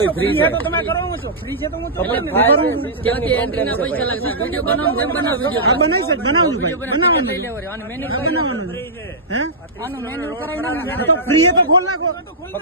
free है तो તમે કરો છો फ्री છે તો હું તો ક્યાંથી એન્ટ્રી ના પૈસા લાગતા વિડિયો બનાવો જેમ બનાવો વિડિયો આ બનાવી છે બનાવજો ભાઈ બનાવવાનું લઈ લેવો આનું મેન્યુ બનાવવાનું હે આનું મેન્યુ કરાવી નાખો તો ફ્રી છે તો ખોલ નાખો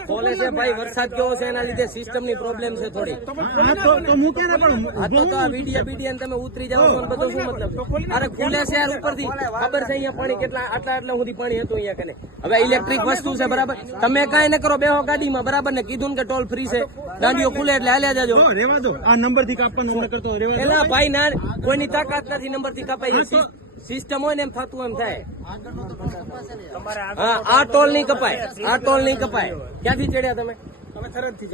ખોલે છે ભાઈ વરસાદ કેવો છે એના લીધે સિસ્ટમ ની પ્રોબ્લેમ છે થોડી હા તો મૂકે ના પણ આ તો આ વિડિયો તમે ઉતરી જાવ તો બધું શું મતલબ અરે ખોલે છે યાર ઉપરથી ખબર છે અહીંયા પાણી કેટલા આટલા સુધી પાણી હતું અહીંયા કને હવે ઇલેક્ટ્રિક વસ્તુ છે બરાબર તમે કાઈ ન કરો બેહો ગાડીમાં બરાબર ને કીધું કે ટોલ ફ્રી છે ગાડીઓ ખુલે એટલે હાલ્યા જાજો રેવા દો આ નંબર થી કાપવાનો ન કરતો રેવા દો એલા ભાઈ ના કોઈની તાકાત નથી નંબર થી કપાય સિસ્ટમ હોય ને એમ થતું એમ થાય હા આ ટોલ નહીં કપાય આ ટોલ નહીં કપાય ક્યાંથી ચડ્યા તમે થરાદ થી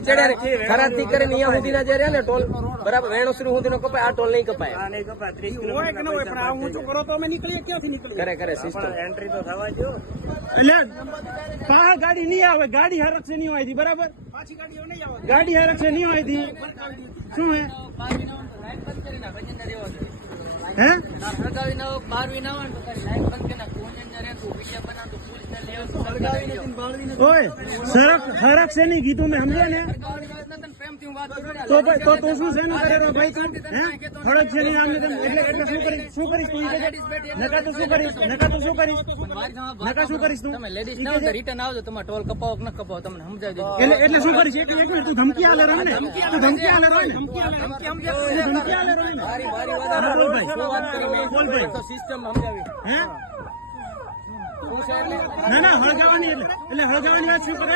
ચડ્યા થરાદ થી કરીને અહીંયા સુધી ના જે રહ્યા ને ટોલ બરાબર વેણુશ્રી સુધી નો કપાય આ ટોલ નહીં કપાય કરે સિસ્ટમ એન્ટ્રી તો થવા દો એટલે પા ગાડી નહીં આવે ગાડી હરક છે નહીં આવી બરાબર પાછી ગાડીઓ નહીં આવે ગાડી હરક છે નહીં આવી શું હે હે સરકારી ના 12વી ના હોય તો તારી લાઈટ બંધ કે ના કોણ અંદર રે તું વિડિયો બના તો પુલિસ ને લેવ તો સરકારી નથી 12વી ને ઓય હરક છે નહીં કીધું મેં સમજ્યા ને પ્રેમથી વાત કરું તો શું છે ને કરે ભાઈ તું હે હરક છે નહીં આમને એટલે શું કરીશ તું નકા તો શું કરીશ તું તમે લેડીઝ ના તો રિટર્ન આવજો તમે ટોલ કપાવો કે ન કપાવો તમને સમજાવી દેજો એટલે શું કરીશ એક મિનિટ તું ધમકી આલે રહે ને ધમકી આલે રહે મારી વાત તો સિસ્ટમ સમજાવી હે ના હળગાવાની એટલે હળગાવાની વાત શું કરે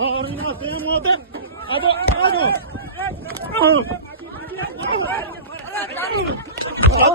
મારી ના તેમ હોતે આજો